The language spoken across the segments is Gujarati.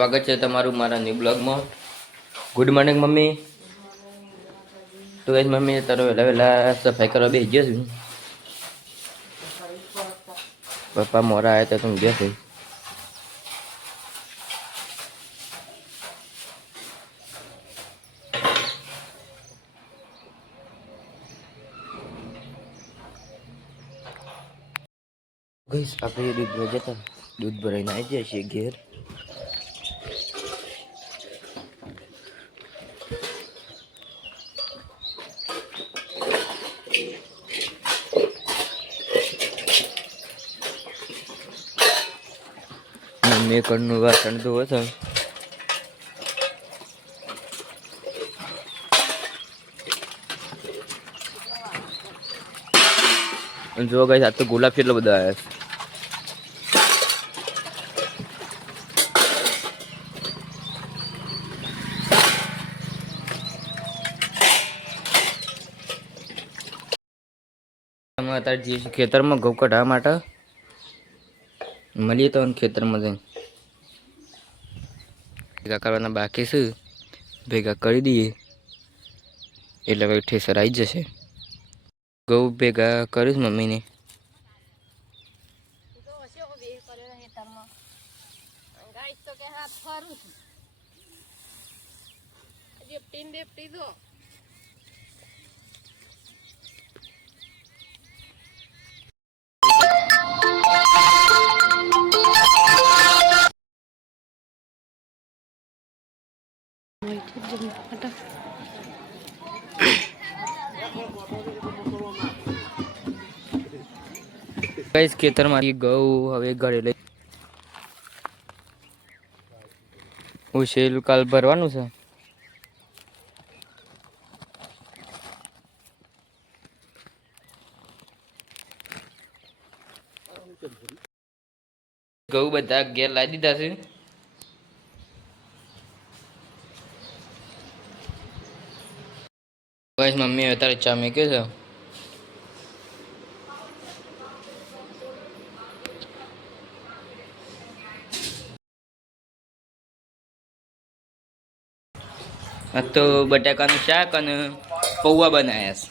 સ્વાગત છે તમારું મારા ન્યુ બ્લોગમાં. Good morning mummy. તો ગાઈસ મમ્મી તારો વહેલા સફાઈ કરવા બેસી ગયો છું. પપ્પા મોરા આવ્યા તો તું ગયો છે. ગાઈસ આપણે દૂધ ભરવા જતા, દૂધ ભરાઈને આવી જાય છે ઘેર. મેં કણનું વાસણ ધોવો છે. જો ગાઈસ આ તો ગુલાબ કેટલો બધા આવ્યા છે. અમે અત્યારે જઈએ છીએ ખેતરમાં ઘઉં કઢાવવા માટે. મળીએ તો ખેતરમાં જઈને ભેગા કરવાના બાકી છે, ભેગા કરી દઈએ એટલે હવે ઠેસર આવી જશે. ઘઉં ભેગા કરીશ મમ્મીને. ગાઈસ ખેતરમાંથી ઘઉં હવે ઘરે લઈ ઉછેલ કાલ ભરવાનું છે. ઘઉં બધા ઘેર લાવી દીધા છે. ગાઈસ મમ્મી અત્યારે ચા મેક્યો છે. આ તો બટાકાનું શાક અને પૌવા બનાવ્યા છે.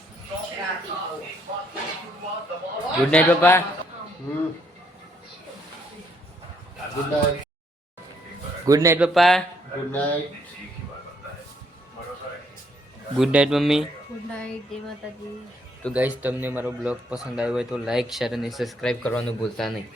ગુડ નાઇટ પપ્પા. ગુડ નાઇટ પપ્પા. Good night. Good night mummy. Good night. જય માતાજી. તો ગાઈસ તમને મારો બ્લોગ પસંદ આવ્યો હોય તો લાઈક શેર અને સબસ્ક્રાઇબ કરવાનું ભૂલતા નહીં.